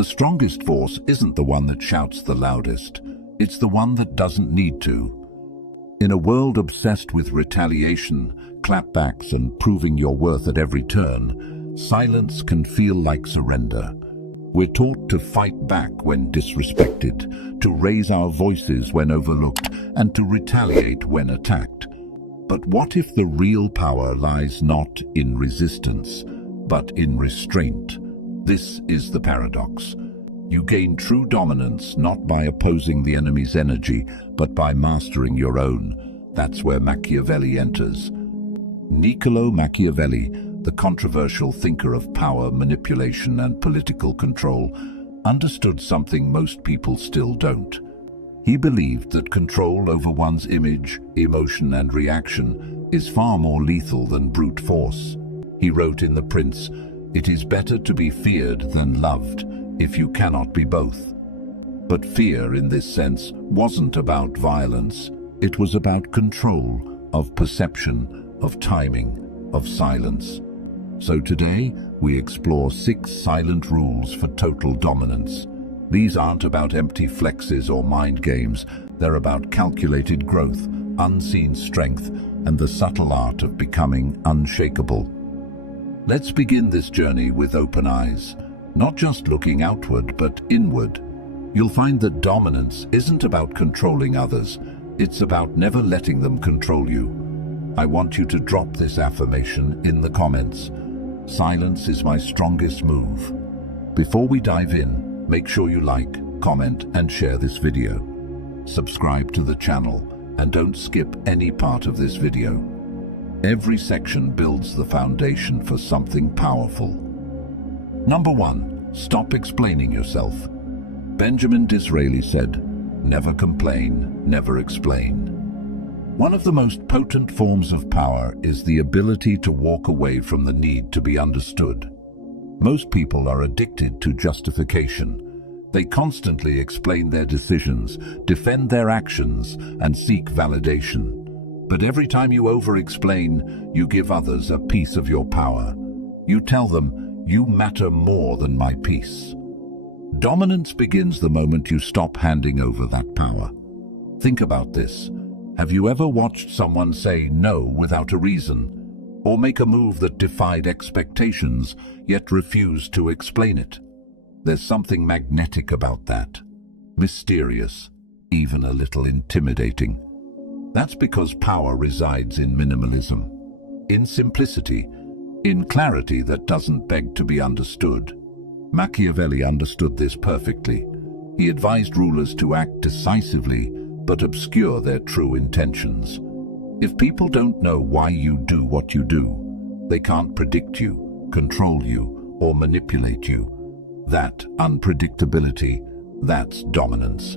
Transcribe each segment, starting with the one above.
The strongest force isn't the one that shouts the loudest. It's the one that doesn't need to. In a world obsessed with retaliation, clapbacks, and proving your worth at every turn, silence can feel like surrender. We're taught to fight back when disrespected, to raise our voices when overlooked, and to retaliate when attacked. But what if the real power lies not in resistance, but in restraint? This is the paradox. You gain true dominance not by opposing the enemy's energy, but by mastering your own. That's where Machiavelli enters. Niccolo Machiavelli, the controversial thinker of power, manipulation, and political control, understood something most people still don't. He believed that control over one's image, emotion, and reaction is far more lethal than brute force. He wrote in The Prince, "It is better to be feared than loved, if you cannot be both." But fear, in this sense, wasn't about violence. It was about control, of perception, of timing, of silence. So today, we explore 6 silent rules for total dominance. These aren't about empty flexes or mind games. They're about calculated growth, unseen strength, and the subtle art of becoming unshakable. Let's begin this journey with open eyes. Not just looking outward, but inward. You'll find that dominance isn't about controlling others. It's about never letting them control you. I want you to drop this affirmation in the comments. Silence is my strongest move. Before we dive in, make sure you like, comment, and share this video. Subscribe to the channel and don't skip any part of this video. Every section builds the foundation for something powerful. Number 1. Stop explaining yourself. Benjamin Disraeli said, "Never complain, never explain." One of the most potent forms of power is the ability to walk away from the need to be understood. Most people are addicted to justification. They constantly explain their decisions, defend their actions, and seek validation. But every time you over-explain, you give others a piece of your power. You tell them, "You matter more than my peace." Dominance begins the moment you stop handing over that power. Think about this. Have you ever watched someone say no without a reason, or make a move that defied expectations, yet refused to explain it? There's something magnetic about that. Mysterious, even a little intimidating. That's because power resides in minimalism, in simplicity, in clarity that doesn't beg to be understood. Machiavelli understood this perfectly. He advised rulers to act decisively, but obscure their true intentions. If people don't know why you do what you do, they can't predict you, control you, or manipulate you. That unpredictability, that's dominance.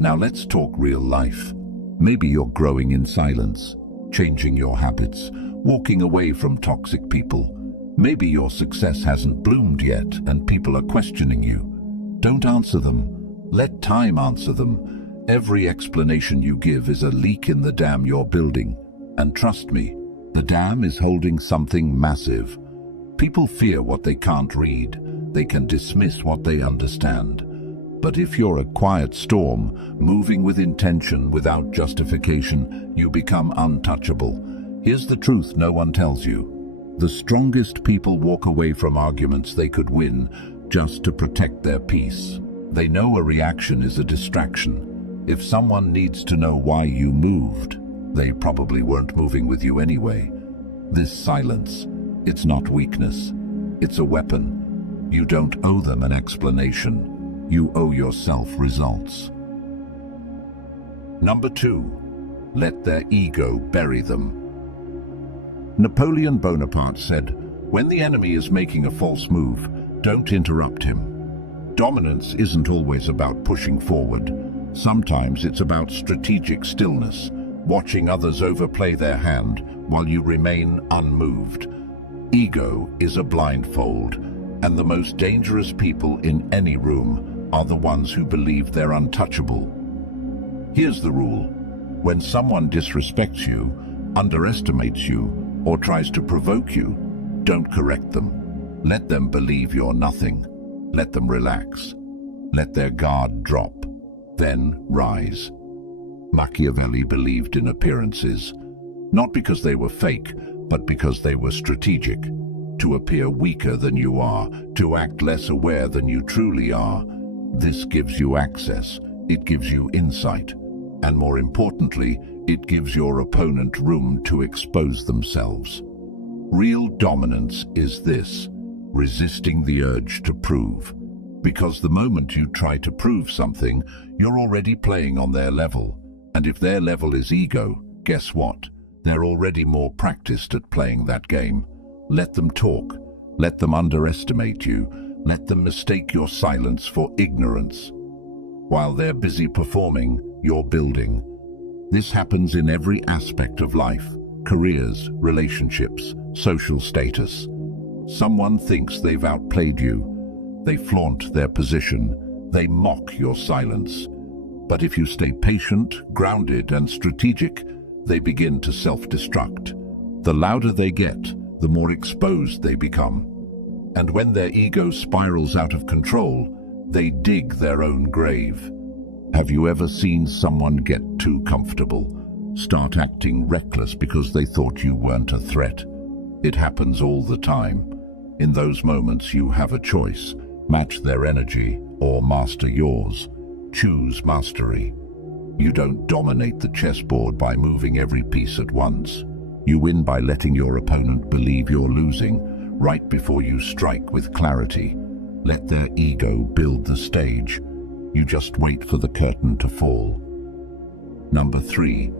Now let's talk real life. Maybe you're growing in silence, changing your habits, walking away from toxic people. Maybe your success hasn't bloomed yet and people are questioning you. Don't answer them. Let time answer them. Every explanation you give is a leak in the dam you're building. And trust me, the dam is holding something massive. People fear what they can't read. They can dismiss what they understand. But if you're a quiet storm, moving with intention without justification, you become untouchable. Here's the truth no one tells you. The strongest people walk away from arguments they could win just to protect their peace. They know a reaction is a distraction. If someone needs to know why you moved, they probably weren't moving with you anyway. This silence, it's not weakness. It's a weapon. You don't owe them an explanation. You owe yourself results. Number 2, let their ego bury them. Napoleon Bonaparte said, "When the enemy is making a false move, don't interrupt him." Dominance isn't always about pushing forward. Sometimes it's about strategic stillness, watching others overplay their hand while you remain unmoved. Ego is a blindfold, and the most dangerous people in any room are the ones who believe they're untouchable. Here's the rule. When someone disrespects you, underestimates you, or tries to provoke you, don't correct them. Let them believe you're nothing. Let them relax. Let their guard drop. Then rise. Machiavelli believed in appearances, not because they were fake, but because they were strategic. To appear weaker than you are, to act less aware than you truly are. This gives you access, it gives you insight, and more importantly, it gives your opponent room to expose themselves. Real dominance is this: resisting the urge to prove. Because the moment you try to prove something, you're already playing on their level. And if their level is ego, guess what? They're already more practiced at playing that game. Let them talk. Let them underestimate you. Let them mistake your silence for ignorance. While they're busy performing, you're building. This happens in every aspect of life: careers, relationships, social status. Someone thinks they've outplayed you. They flaunt their position. They mock your silence. But if you stay patient, grounded, and strategic, they begin to self-destruct. The louder they get, the more exposed they become. And when their ego spirals out of control, they dig their own grave. Have you ever seen someone get too comfortable, start acting reckless because they thought you weren't a threat? It happens all the time. In those moments, you have a choice: match their energy or master yours. Choose mastery. You don't dominate the chessboard by moving every piece at once. You win by letting your opponent believe you're losing, right before you strike with clarity. Let their ego build the stage. You just wait for the curtain to fall. Number 3.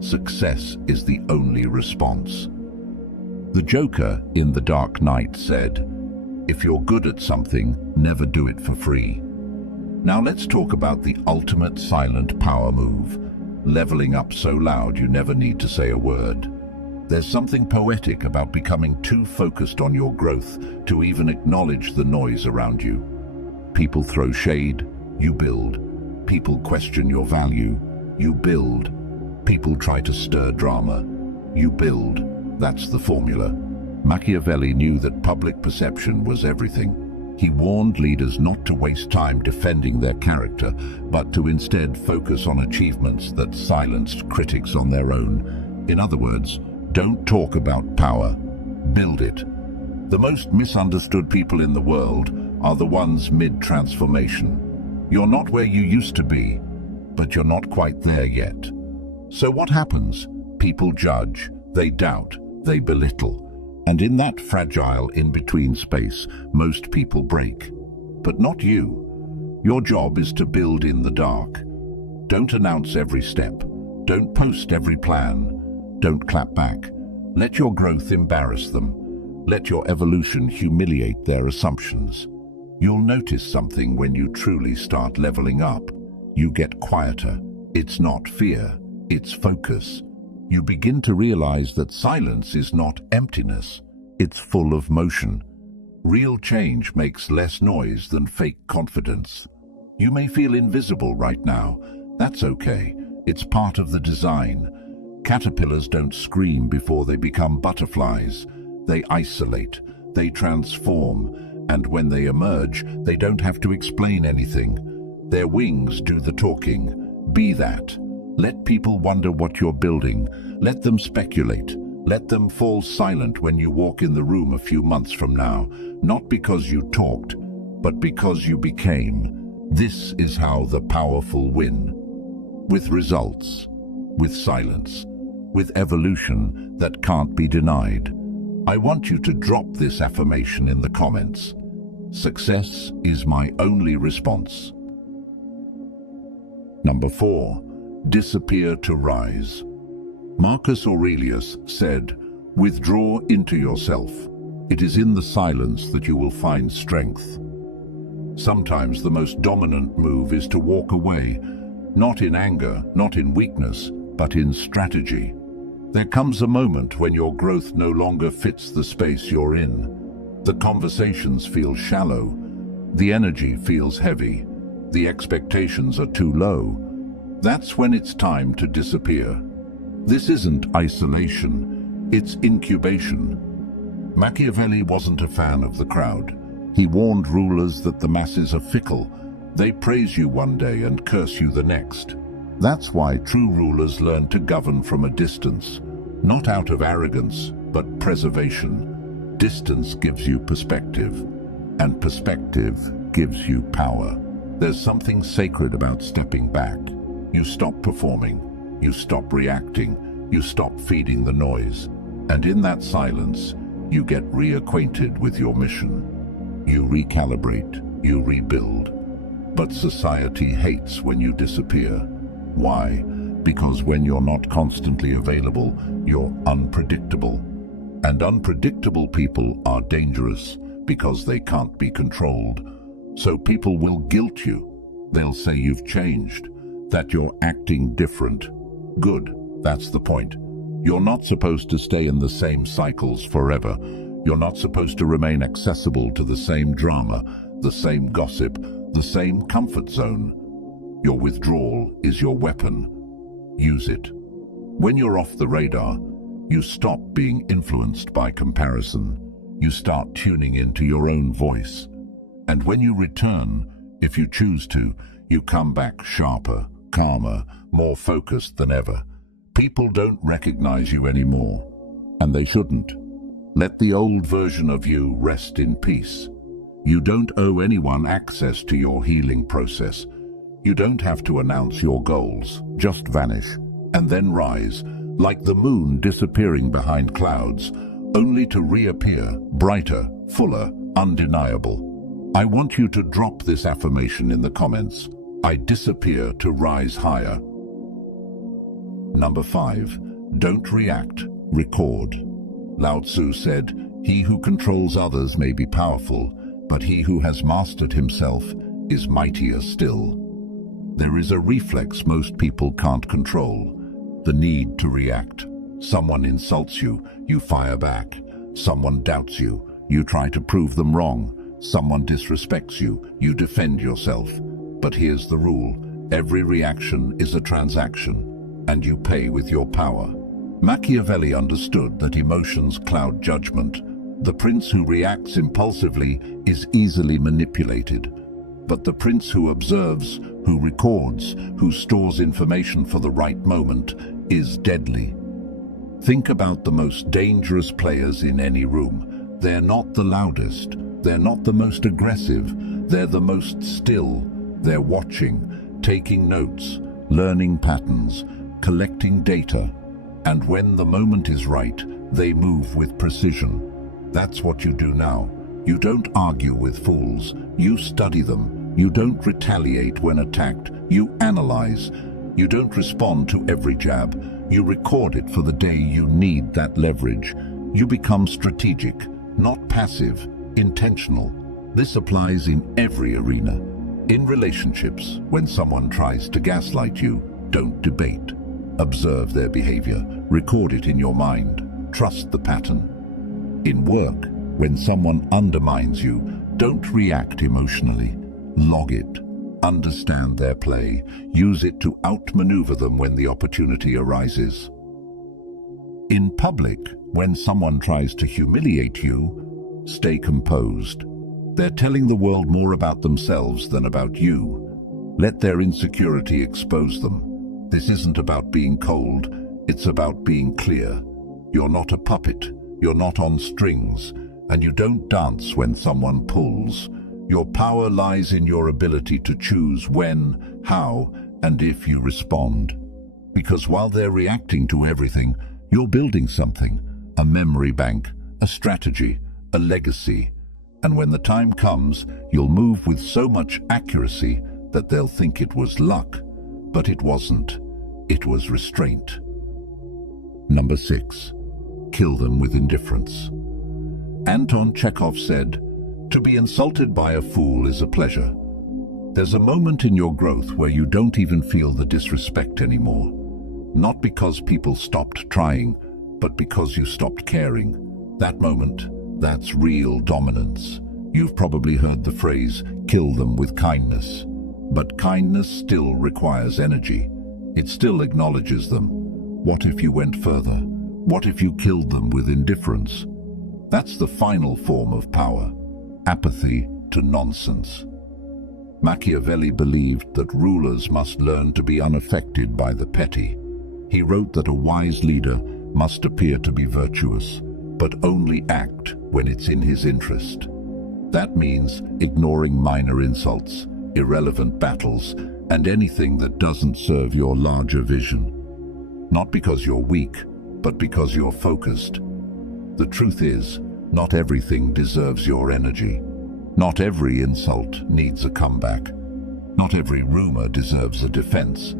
Success is the only response. The Joker in The Dark Knight said, "If you're good at something, never do it for free." Now let's talk about the ultimate silent power move, leveling up so loud you never need to say a word. There's something poetic about becoming too focused on your growth to even acknowledge the noise around you. People throw shade, you build. People question your value, you build. People try to stir drama, you build. That's the formula. Machiavelli knew that public perception was everything. He warned leaders not to waste time defending their character, but to instead focus on achievements that silenced critics on their own. In other words, don't talk about power, build it. The most misunderstood people in the world are the ones mid-transformation. You're not where you used to be, but you're not quite there yet. So what happens? People judge, they doubt, they belittle. And in that fragile in-between space, most people break. But not you. Your job is to build in the dark. Don't announce every step. Don't post every plan. Don't clap back. Let your growth embarrass them. Let your evolution humiliate their assumptions. You'll notice something when you truly start leveling up. You get quieter. It's not fear, it's focus. You begin to realize that silence is not emptiness, it's full of motion. Real change makes less noise than fake confidence. You may feel invisible right now. That's okay. It's part of the design. Caterpillars don't scream before they become butterflies. They isolate, they transform, and when they emerge, they don't have to explain anything. Their wings do the talking. Be that. Let people wonder what you're building. Let them speculate. Let them fall silent when you walk in the room a few months from now, not because you talked, but because you became. This is how the powerful win. With results, with silence, with evolution that can't be denied. I want you to drop this affirmation in the comments. Success is my only response. Number 4. Disappear to rise. Marcus Aurelius said, "Withdraw into yourself. It is in the silence that you will find strength." Sometimes the most dominant move is to walk away, not in anger, not in weakness, but in strategy. There comes a moment when your growth no longer fits the space you're in. The conversations feel shallow, the energy feels heavy, the expectations are too low. That's when it's time to disappear. This isn't isolation, it's incubation. Machiavelli wasn't a fan of the crowd. He warned rulers that the masses are fickle. They praise you one day and curse you the next. That's why true rulers learn to govern from a distance, not out of arrogance, but preservation. Distance gives you perspective, and perspective gives you power. There's something sacred about stepping back. You stop performing, you stop reacting, you stop feeding the noise. And in that silence, you get reacquainted with your mission. You recalibrate, you rebuild. But society hates when you disappear. Why? Because when you're not constantly available, you're unpredictable. And unpredictable people are dangerous because they can't be controlled. So people will guilt you. They'll say you've changed, that you're acting different. Good, that's the point. You're not supposed to stay in the same cycles forever. You're not supposed to remain accessible to the same drama, the same gossip, the same comfort zone. Your withdrawal is your weapon. Use it. When you're off the radar, you stop being influenced by comparison. You start tuning into your own voice. And when you return, if you choose to, you come back sharper, calmer, more focused than ever. People don't recognize you anymore, and they shouldn't. Let the old version of you rest in peace. You don't owe anyone access to your healing process. You don't have to announce your goals, just vanish, and then rise, like the moon disappearing behind clouds, only to reappear, brighter, fuller, undeniable. I want you to drop this affirmation in the comments. I disappear to rise higher. Number 5. Don't react, record. Lao Tzu said, "He who controls others may be powerful, but he who has mastered himself is mightier still." There is a reflex most people can't control, the need to react. Someone insults you, you fire back. Someone doubts you, you try to prove them wrong. Someone disrespects you, you defend yourself. But here's the rule: every reaction is a transaction, and you pay with your power. Machiavelli understood that emotions cloud judgment. The prince who reacts impulsively is easily manipulated. But the prince who observes, who records, who stores information for the right moment, is deadly. Think about the most dangerous players in any room. They're not the loudest, they're not the most aggressive, they're the most still. They're watching, taking notes, learning patterns, collecting data. And when the moment is right, they move with precision. That's what you do now. You don't argue with fools. You study them. You don't retaliate when attacked. You analyze. You don't respond to every jab. You record it for the day you need that leverage. You become strategic, not passive, intentional. This applies in every arena. In relationships, when someone tries to gaslight you, don't debate. Observe their behavior. Record it in your mind. Trust the pattern. In work, when someone undermines you, don't react emotionally. Log it. Understand their play. Use it to outmaneuver them when the opportunity arises. In public, when someone tries to humiliate you, stay composed. They're telling the world more about themselves than about you. Let their insecurity expose them. This isn't about being cold, it's about being clear. You're not a puppet, you're not on strings, and you don't dance when someone pulls. Your power lies in your ability to choose when, how, and if you respond. Because while they're reacting to everything, you're building something, a memory bank, a strategy, a legacy. And when the time comes, you'll move with so much accuracy that they'll think it was luck. But it wasn't. It was restraint. Number 6. Kill them with indifference. Anton Chekhov said, "To be insulted by a fool is a pleasure." There's a moment in your growth where you don't even feel the disrespect anymore. Not because people stopped trying, but because you stopped caring. That moment, that's real dominance. You've probably heard the phrase, "kill them with kindness." But kindness still requires energy. It still acknowledges them. What if you went further? What if you killed them with indifference? That's the final form of power. apathy to nonsense. Machiavelli believed that rulers must learn to be unaffected by the petty. He wrote that a wise leader must appear to be virtuous, but only act when it's in his interest. That means ignoring minor insults, irrelevant battles, and anything that doesn't serve your larger vision. Not because you're weak, but because you're focused. The truth is, not everything deserves your energy. Not every insult needs a comeback. Not every rumor deserves a defense.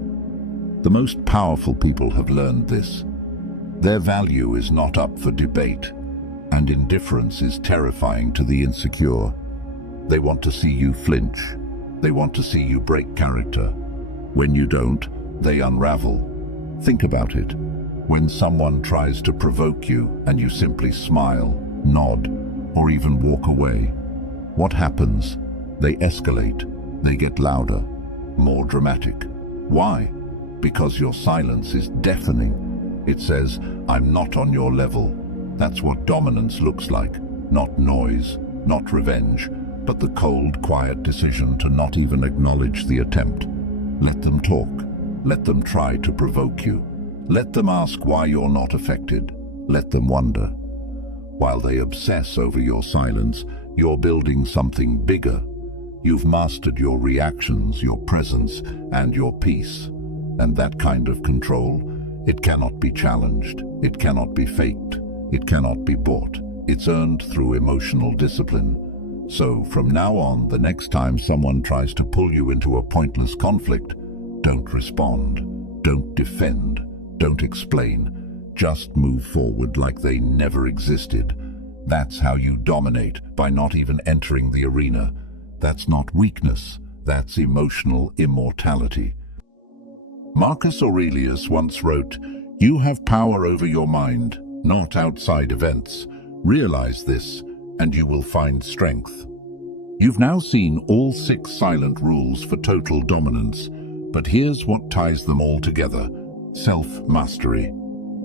The most powerful people have learned this. Their value is not up for debate, and indifference is terrifying to the insecure. They want to see you flinch. They want to see you break character. When you don't, they unravel. Think about it. When someone tries to provoke you and you simply smile, nod, or even walk away, what happens? They escalate. They get louder, more dramatic. Why? Because your silence is deafening. It says, "I'm not on your level." That's what dominance looks like. Not noise, not revenge, but the cold, quiet decision to not even acknowledge the attempt. Let them talk. Let them try to provoke you. Let them ask why you're not affected. Let them wonder. While they obsess over your silence, you're building something bigger. You've mastered your reactions, your presence, and your peace. And that kind of control, it cannot be challenged. It cannot be faked. It cannot be bought. It's earned through emotional discipline. So from now on, the next time someone tries to pull you into a pointless conflict, don't respond. Don't defend. Don't explain. Just move forward like they never existed. That's how you dominate, by not even entering the arena. That's not weakness. That's emotional immortality. Marcus Aurelius once wrote, "You have power over your mind, not outside events. Realize this, and you will find strength." You've now seen all 6 silent rules for total dominance, but here's what ties them all together: self-mastery.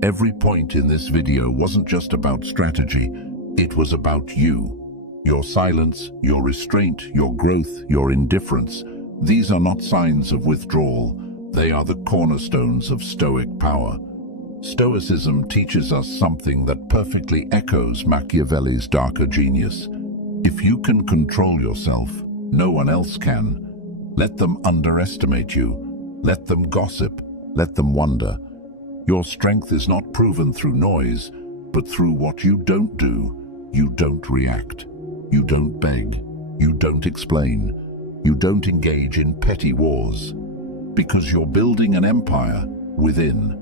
Every point in this video wasn't just about strategy, it was about you. Your silence, your restraint, your growth, your indifference. These are not signs of withdrawal, they are the cornerstones of Stoic power. Stoicism teaches us something that perfectly echoes Machiavelli's darker genius. If you can control yourself, no one else can. Let them underestimate you. Let them gossip. Let them wonder. Your strength is not proven through noise, but through what you don't do. You don't react. You don't beg. You don't explain. You don't engage in petty wars. Because you're building an empire within.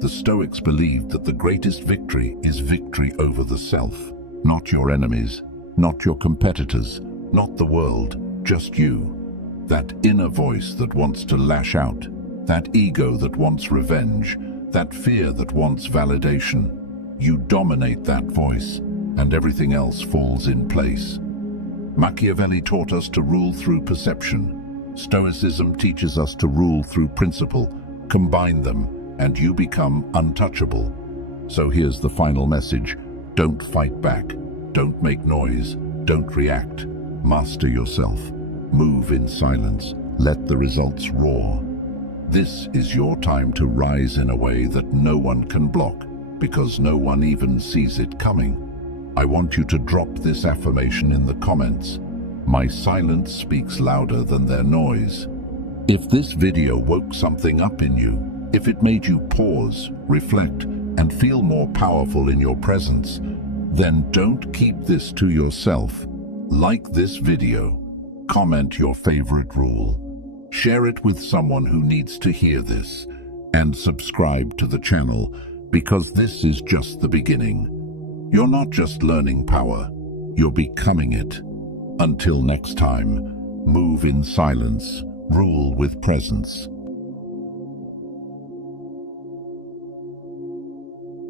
The Stoics believed that the greatest victory is victory over the self. Not your enemies, not your competitors, not the world, just you. That inner voice that wants to lash out, that ego that wants revenge, that fear that wants validation. You dominate that voice, and everything else falls in place. Machiavelli taught us to rule through perception. Stoicism teaches us to rule through principle. Combine them, and you become untouchable. So here's the final message. Don't fight back. Don't make noise. Don't react. Master yourself. Move in silence. Let the results roar. This is your time to rise in a way that no one can block, because no one even sees it coming. I want you to drop this affirmation in the comments. My silence speaks louder than their noise. If this video woke something up in you, if it made you pause, reflect, and feel more powerful in your presence, then don't keep this to yourself. Like this video, comment your favorite rule, share it with someone who needs to hear this, and subscribe to the channel, because this is just the beginning. You're not just learning power, you're becoming it. Until next time, move in silence, rule with presence.